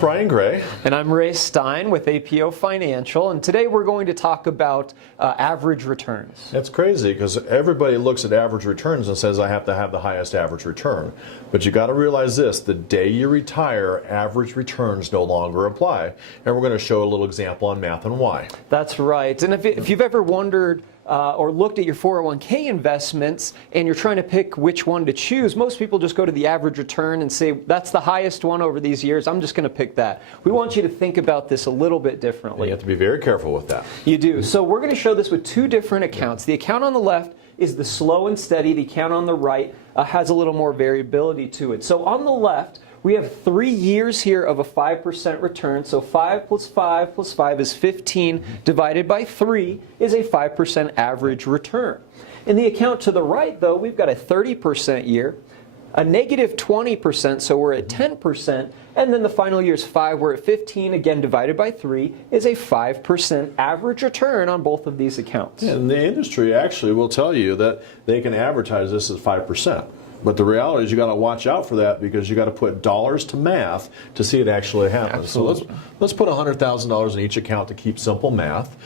Brian Gray. And I'm Ray Stein with APO Financial, and today we're going to talk about average returns. It's crazy because everybody looks at average returns and says I have to have the highest average return. But you got to realize this, the day you retire, average returns no longer apply. And we're going to show a little example on math and why. That's right. And if you've ever wondered or looked at your 401k investments and you're trying to pick which one to choose, most people just go to the average return and say, that's the highest one over these years, I'm just going to pick that. We want you to think about this a little bit differently. You have to be very careful with that. You do. So we're going to show this with two different accounts. The account on the left is the slow and steady. The account on the right has a little more variability to it. So on the left, we have 3 years here of a 5% return. So 5 plus 5 plus 5 is 15 divided by 3 is a 5% average return. In the account to the right, though, we've got a 30% year, a negative 20%, so we're at 10%, and then the final year is 5, we're at 15, again divided by 3, is a 5% average return on both of these accounts. And the industry actually will tell you that they can advertise this as 5%. But the reality is you got to watch out for that because you got to put dollars to math to see it actually happen. Absolutely. So let's put $100,000 in each account to keep simple math.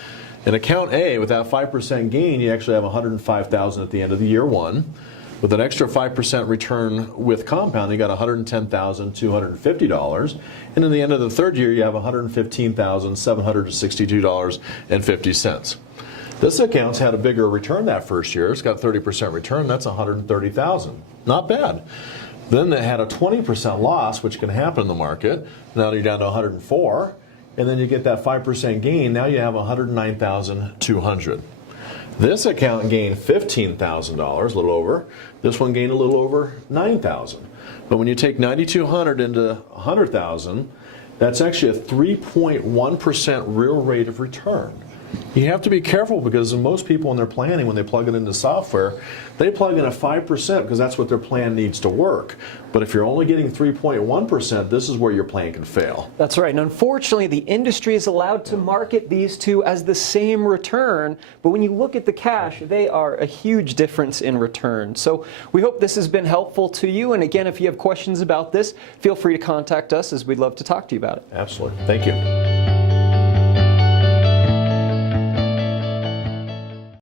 In account A, with that 5% gain, you actually have $105,000 at the end of the year one. With an extra 5% return with compound, you got $110,250. And in the end of the third year, you have $115,762.50. This account's had a bigger return that first year. It's got 30% return. That's $130,000. Not bad. Then they had a 20% loss, which can happen in the market. Now you're down to 104, and then you get that 5% gain. Now you have $109,200. This account gained $15,000, a little over. This one gained a little over $9,000. But when you take $9,200 into $100,000, that's actually a 3.1% real rate of return. You have to be careful because most people when they're planning, when they plug it into software, they plug in a 5% because that's what their plan needs to work. But if you're only getting 3.1%, this is where your plan can fail. That's right. And unfortunately, the industry is allowed to market these two as the same return. But when you look at the cash, they are a huge difference in return. So we hope this has been helpful to you. And again, if you have questions about this, feel free to contact us as we'd love to talk to you about it. Absolutely. Thank you.